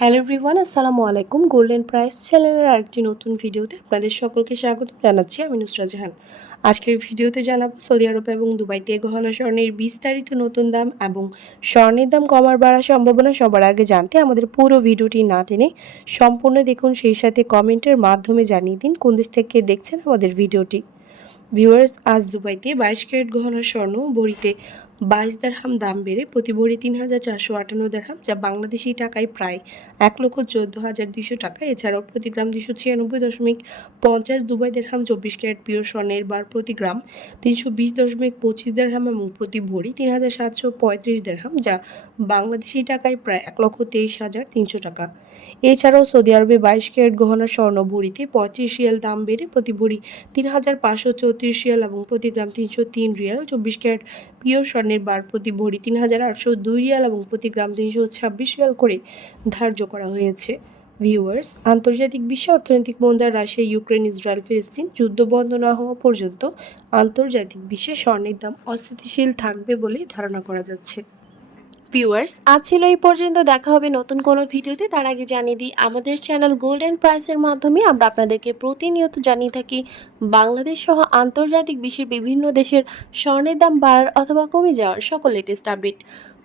Hello everyone আসসালামু আলাইকুম। Golden price চ্যানেলের আরেকটি নতুন ভিডিওতে আপনাদের সকলকে স্বাগত জানাচ্ছি আমি নুসরা জাহান। আজকের ভিডিওতে জানাব সৌদি আরব এবং দুবাইতে গহনা স্বর্ণের বিস্তারিত নতুন দাম এবং স্বর্ণের দাম কমার বাড়ার সম্ভাবনা সবার আগে জানতে আমাদের পুরো ভিডিওটি না টেনে সম্পূর্ণ দেখুন, সেই সাথে কমেন্টের মাধ্যমে জানিয়ে দিন কোন দেশ থেকে দেখছেন আমাদের ভিডিওটি। ভিউয়ার্স আজ দুবাইতে বাইশ ক্যারেট গহনা স্বর্ণ ভরিতে বাইশ দেড়হাম দাম বেড়ে প্রতি ভরি তিন হাজার চারশো আটান্ন দেড়হাম, যা বাংলাদেশি টাকায় প্রায় এক লক্ষ চোদ্দ হাজার দুইশো টাকা। এছাড়াও প্রতি গ্রাম দুশো ছিয়ানব্বই দশমিক পঞ্চাশ দুবাই দেড়হাম, চব্বিশ ক্যারেট পিওর স্বর্ণের বার প্রতি গ্রাম তিনশো বিশ দশমিক পঁচিশ দেড়হাম এবং প্রতি ভরি তিন হাজার সাতশো পঁয়ত্রিশ দেড়হাম, যা বাংলাদেশি টাকায় প্রায় এক লক্ষ তেইশ হাজার তিনশো টাকা। এছাড়াও সৌদি আরবে বাইশ ক্যারেট গহনা স্বর্ণ ভরিতে পঁয়ত্রিশ রিয়াল দাম বেড়ে প্রতি ভরি তিন হাজার পাঁচশো চৌত্রিশ রিয়াল এবং প্রতি গ্রাম তিনশো তিন রিয়াল চব্বিশ ক্যারেট পিওর স্বর্ণের বার প্রতি ভরি তিন হাজার আটশো দুই রিয়াল এবং প্রতি গ্রাম দুইশো ছাব্বিশ রিয়াল করে ধার্য করা হয়েছে। ভিউয়ার্স, আন্তর্জাতিক বিশ্ব অর্থনৈতিক মন্দার রাশিয়া, ইউক্রেন, ইসরায়েল, ফিলিস্তিন যুদ্ধ বন্ধ না হওয়া পর্যন্ত আন্তর্জাতিক বিশ্বে স্বর্ণের দাম অস্থিতিশীল থাকবে বলে ধারণা করা যাচ্ছে। ভিউয়ার্স আজ ছিল এই পর্যন্ত। দেখা হবে নতুন কোনো ভিডিওতে। তার আগে জানিয়ে দিই, আমাদের চ্যানেল গোল্ডেন প্রাইসের মাধ্যমে আমরা আপনাদেরকে প্রতিনিয়ত জানিয়ে থাকি, বাংলাদেশ সহ আন্তর্জাতিক বিশ্বের বিভিন্ন দেশের স্বর্ণের দাম বাড়ার অথবা কমে যাওয়ার সকল লেটেস্ট আপডেট